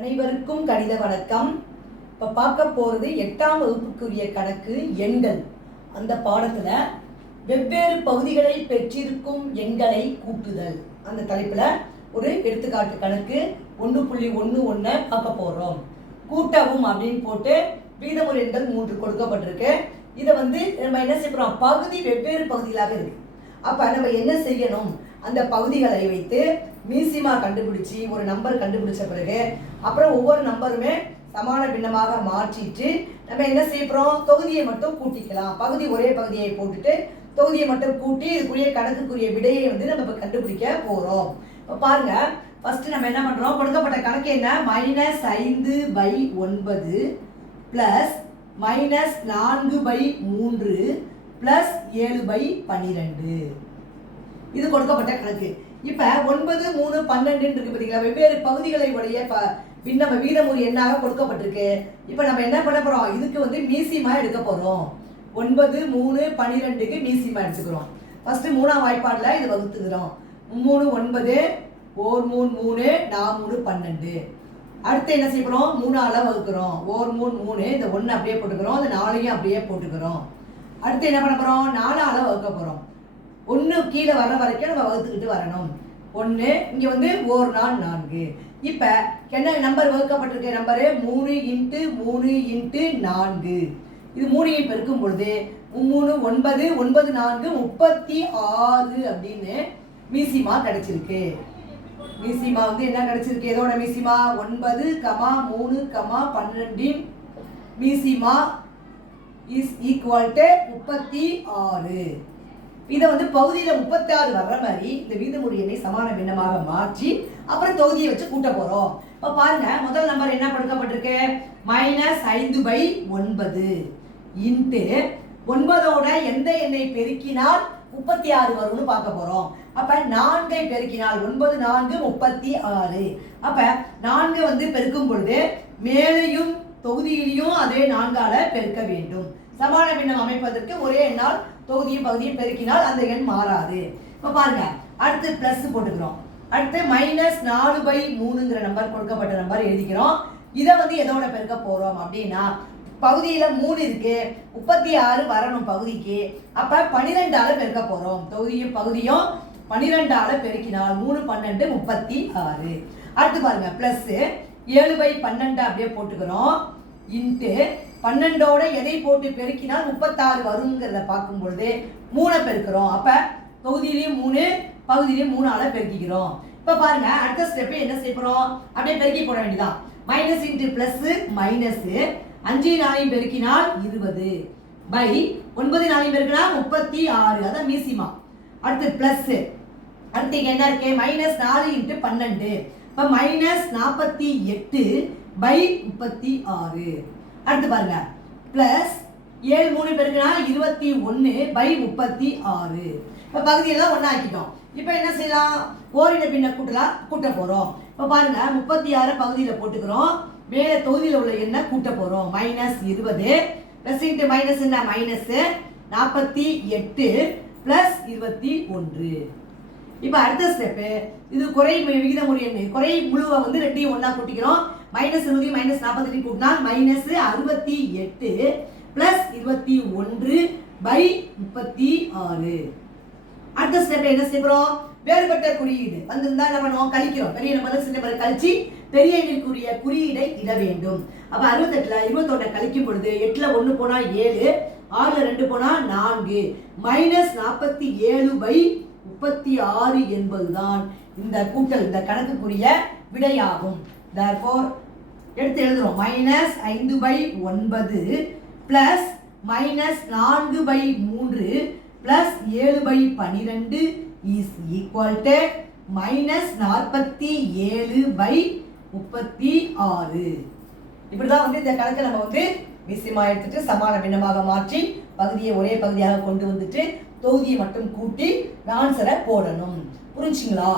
அனைவருக்கும் கணித வணக்கம். இப்போ பார்க்க போகிறது எட்டாம் வகுப்புக்குரிய கணக்கு எண்கள். அந்த பாடத்தில் வெவ்வேறு பகுதிகளை பெற்றிருக்கும் எண்களை கூட்டுதல். அந்த தலைப்பில் ஒரு எடுத்துக்காட்டு கணக்கு ஒன்று புள்ளி ஒன்று ஒன்று பார்க்க போகிறோம் கூட்டவும் அப்படின்னு போட்டு வீதமுறை எண்கள் மூன்று கொடுக்கப்பட்டிருக்கு. இதை வந்து நம்ம என்ன செய்யறோம் பகுதி வெவ்வேறு பகுதிகளாக இருக்கு. அப்போ நம்ம என்ன செய்யணும்? அந்த பகுதிகளை வைத்து மீசிமா கண்டுபிடிச்சி ஒரு நம்பர் கண்டுபிடிச்ச பிறகு அப்புறம் ஒவ்வொரு நம்பருமே சமான பின்னமாக மாற்றிட்டு நம்ம என்ன செய்ய தொகுதியை மட்டும் கூட்டிக்கலாம். பகுதி ஒரே பகுதியை போட்டுட்டு தொகுதியை மட்டும் கூட்டி இதுக்குரிய கணக்குக்குரிய விடையை வந்து நம்ம இப்போ கண்டுபிடிக்க போகிறோம் இப்போ பாருங்க ஃபர்ஸ்ட் நம்ம என்ன பண்ணுறோம் கொடுக்கப்பட்ட கணக்கு என்ன? மைனஸ் ஐந்து பை ஒன்பது ப்ளஸ் மைனஸ் நான்கு பை மூன்று ப்ளஸ் ஏழு பை பன்னிரெண்டு இது கொடுக்கப்பட்ட கணக்கு. இப்ப ஒன்பது மூணு பன்னெண்டு இருக்கு பார்த்தீங்களா வெவ்வேறு பகுதிகளை உடைய ப பின்னம வீதமுறை எண்ணாக கொடுக்கப்பட்டிருக்கு. இப்ப நம்ம என்ன பண்ண போறோம்? இதுக்கு வந்து மீசிமா எடுக்க போறோம். ஒன்பது மூணு பன்னிரெண்டுக்கு மீசிமா எடுத்துக்கிறோம். ஃபர்ஸ்ட் மூணாம் வாய்ப்பாடுல இது வகுத்துக்கிறோம். மூணு ஒன்பது ஓர் மூணு மூணு நா மூணு பன்னெண்டு. அடுத்து என்ன செய்யறோம் மூணால வகுக்கிறோம். ஓர் மூணு மூணு இந்த ஒன்று அப்படியே போட்டுக்கிறோம். இந்த நாலையும் அப்படியே போட்டுக்கிறோம். அடுத்து என்ன பண்ண போறோம்? நாலால வகுக்க போறோம். ஒன்று கீழே வர வரைக்கும் நம்ம வகுத்துக்கிட்டு வரணும். ஒன்று இங்கே வந்து ஓர் நாள் நான்கு. இப்போ என்ன நம்பர் வகுக்கப்பட்டிருக்க நம்பரு மூணு இன்ட்டு மூணு இன்ட்டு நான்கு. இது மூணையும் பெருக்கும் பொழுது மூணு ஒன்பது ஒன்பது நான்கு முப்பத்தி ஆறு அப்படின்னு மீசிமா கிடைச்சிருக்கு. மீசிமா வந்து என்ன கிடைச்சிருக்கு? எதோட மீசிமா? ஒன்பது கமா மூணு கமா பன்னெண்டின் மீசிமா இஸ் ஈக்குவல் டு முப்பத்தி ஆறு. இதை வந்து பகுதியில் முப்பத்தி ஆறு வர்ற மாதிரி இந்த வீதமுறை எண்ணை சமான பின்னமாக மாற்றி அப்புறம் தொகுதியை வச்சு கூட்ட போறோம். இப்போ பாருங்க முதல் நம்பர் என்ன கொடுக்கப்பட்டிருக்கு? மைனஸ் ஐந்து பை ஒன்பது. இன்ட்டு ஒன்பதோட எந்த எண்ணை பெருக்கினால் முப்பத்தி ஆறு வரும்னு பார்க்க போறோம். அப்ப நான்கை பெருக்கினால் ஒன்பது நான்கு முப்பத்தி ஆறு அப்ப நான்கு வந்து பெருக்கும் பொழுது மேலையும் தொகுதியிலையும் அதே நான்கால பெருக்க வேண்டும். சமான பின்னம் அமைப்பதற்கு ஒரே எண்ணால் தொகுதியும் பகுதியும் பெருக்கினால் அந்த எண் மாறாது. இப்போ பாருங்க அடுத்து பிளஸ் போட்டுக்கிறோம். அடுத்து மைனஸ் நாலு பை மூணுங்கிற நம்பர் கொடுக்கப்பட்ட நம்பர் எழுதிக்கிறோம். இதை வந்து எதோட பெருக்க போறோம் அப்படின்னா பகுதியில மூணு இருக்கு முப்பத்தி ஆறு வரணும் பகுதிக்கு. அப்ப பனிரெண்டால பெருக்க போறோம். தொகுதியும் பகுதியும் பனிரெண்டால பெருக்கினால் மூணு பன்னெண்டு முப்பத்தி ஆறு. அடுத்து பாருங்க பிளஸ் ஏழு பை பன்னெண்டு அப்படியே போட்டுக்கிறோம். இன்ட்டு பன்னெண்டோட எதை போட்டு பெருக்கினால் முப்பத்தாறு வருங்கிறத பார்க்கும் பொழுது மூணை பெருக்கிறோம். அப்ப தொகுதியிலையும் மூணு பகுதியிலையும் மூணால பெருக்கிக்கிறோம். இப்ப பாருங்க அடுத்த ஸ்டெப் என்ன செய்யறோம் அப்படியே பெருக்கி போட வேண்டியதான் மைனஸ் இன்ட்டு பிளஸ் மைனஸ் அஞ்சு நாளையும் பெருக்கினால் இருபது பை ஒன்பது நாளையும் பெருக்கினா முப்பத்தி ஆறு. அதான் மீசிமா. அடுத்து பிளஸ் அடுத்து என்ன இருக்கு? மைனஸ் நாலு இன்ட்டு பன்னெண்டு. இப்போ மைனஸ் நாற்பத்தி எட்டு பை முப்பத்தி ஆறு. அடுத்து பாருங்க. பிளஸ் ஏழு மூணு பெருக்குனா இருபத்தி ஒன்று பை முப்பத்தி ஆறு. இப்போ பகுதியெல்லாம் ஒன்றா ஆக்கிட்டோம் இப்போ என்ன செய்யலாம்? ஓரிட பின்ன கூட்டலாம் கூட்ட போகிறோம் இப்போ பாருங்க முப்பத்தி ஆறு பகுதியில் போட்டுக்கிறோம். மேலே தொகுதியில் உள்ள எண்ணை கூட்ட போகிறோம் மைனஸ் இருபது ப்ளஸ் இன்ட்டு மைனஸ் என்ன? மைனஸ் நாற்பத்தி எட்டு ப்ளஸ் இருபத்தி ஒன்று. இப்போ அடுத்த ஸ்டெப்பு இது குறை விகிதமுறை எண் குறை முழுவை வந்து ரெண்டையும் ஒன்றா கூட்டிக்கிறோம். மைனஸ் இருபது மைனஸ் நாற்பத்தி கூட்டினால் மைனஸ் அறுபத்தி எட்டு பிளஸ் இருபத்தி ஒன்று பை முப்பத்தி ஆறு. அடுத்த ஸ்டெப் என்ன செய்கிறோம் வேறுபட்ட குறியீடு. வந்திருந்தா என்ன பண்ணுவோம்? கழிக்கிறோம். பெரிய நம்பர் சின்ன நம்பர் கழிச்சு பெரிய எண்ணிற்குரிய குறியீடை இட வேண்டும். அப்ப அறுபத்தெட்டுல இருபத்தொன்னை கழிக்கும் பொழுது எட்டுல ஒன்று போனா ஏழு ஆறுல ரெண்டு போனா நான்கு. மைனஸ் நாற்பத்தி ஏழு பை முப்பத்தி ஆறு என்பதுதான் இந்த கூட்டல் இந்த கணக்குக்குரிய விடையாகும். தர்ஃபோர் எடுத்து எழுதுறோம். மைனஸ் ஐந்து பை ஒன்பது ப்ளஸ் மைனஸ் நான்கு பை மூன்று ப்ளஸ் ஏழு பை பன்னிரெண்டு இஸ் ஈக்குவல் டு மைனஸ் நாற்பத்தி ஏழு பை முப்பத்தி ஆறு. இப்படிதான் வந்து இந்த கணக்கை நம்ம வந்து மிசிமா எடுத்துட்டு சமான பின்னமாக மாற்றி பகுதியை ஒரே பகுதியாக கொண்டு வந்துட்டு தொகுதியை மட்டும் கூட்டி ஆன்சரை போடணும். புரிஞ்சுங்களா?